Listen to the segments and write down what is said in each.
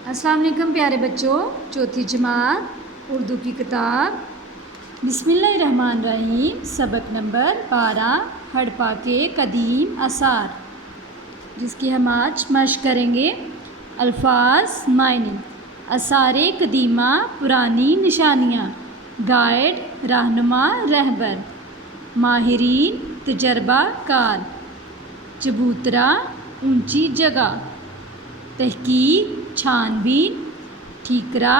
अस्सलाम वालेकुम प्यारे बच्चों, चौथी जमात उर्दू की किताब बिस्मिल्लाहिर्रहमानिर्रहीम सबक नंबर 12 हड़प्पा के कदीम आसार, जिसकी हम आज मश्क करेंगे। अल्फाज मायने: आसार कदीमा पुरानी निशानियाँ, गाइड रहनुमा रहबर, माहिरीन तजर्बा कार, चबूतरा ऊंची जगह, तहकीक छानबीन, ठीकरा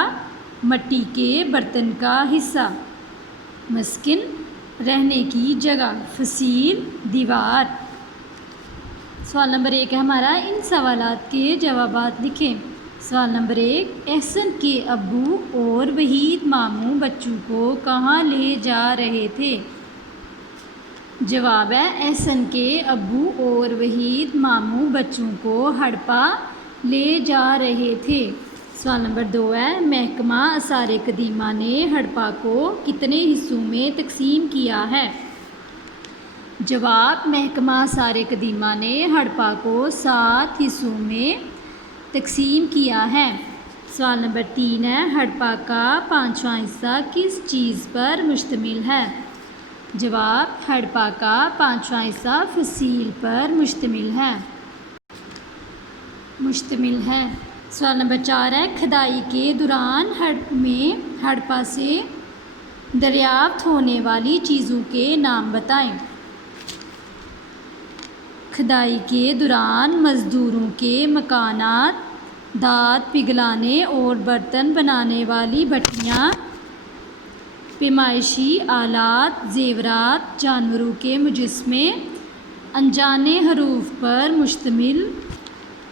मट्टी के बर्तन का हिस्सा, मस्किन रहने की जगह, फसील दीवार। सवाल नंबर 1 है हमारा, इन सवालात के जवाबात लिखें। सवाल नंबर 1, एहसन के अब्बू और वहीद मामू बच्चों को कहाँ ले जा रहे थे? जवाब है, एहसन के अब्बू और वहीद मामू बच्चों को हड़प्पा ले जा रहे थे। सवाल नंबर 2 है, महकमा आसार कदीमा ने हड़प्पा को कितने हिस्सों में तकसीम किया है? जवाब, महकमा आसार कदीमा ने हड़प्पा को 7 हिस्सों में तकसीम किया है। सवाल नंबर 3 है, हड़प्पा का 5वां हिस्सा किस चीज़ पर मुश्तमिल है? जवाब, हड़प्पा का 5वां हिस्सा फसील पर मुश्तमिल है। सवाल नंबर 4 है, खुदाई के दौरान हड़प्पा से दरियाफ्त होने वाली चीज़ों के नाम बताएं। खुदाई के दौरान मज़दूरों के मकानात, दाँत पिघलाने और बर्तन बनाने वाली भट्टियाँ, पैमाइशी आलात, जेवरात, जानवरों के मुजस्समे, अनजाने हरूफ पर मुश्तमिल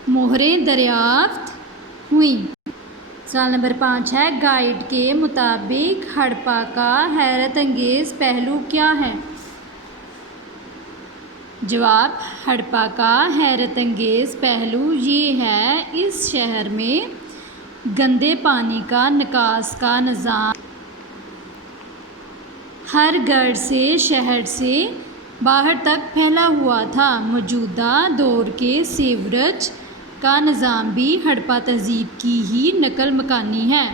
मोहरें दरियाफ्त हुई। सवाल नंबर 5 है, गाइड के मुताबिक हड़प्पा का हैरत अंगेज़ पहलू क्या है? जवाब, हड़प्पा का हैरत अंगेज़ पहलू ये है, इस शहर में गंदे पानी का निकास का निज़ाम हर घर से शहर से बाहर तक फैला हुआ था। मौजूदा दौर के सीवरेज का निज़ाम भी हड़प्पा तहज़ीब की ही नकल मकानी है।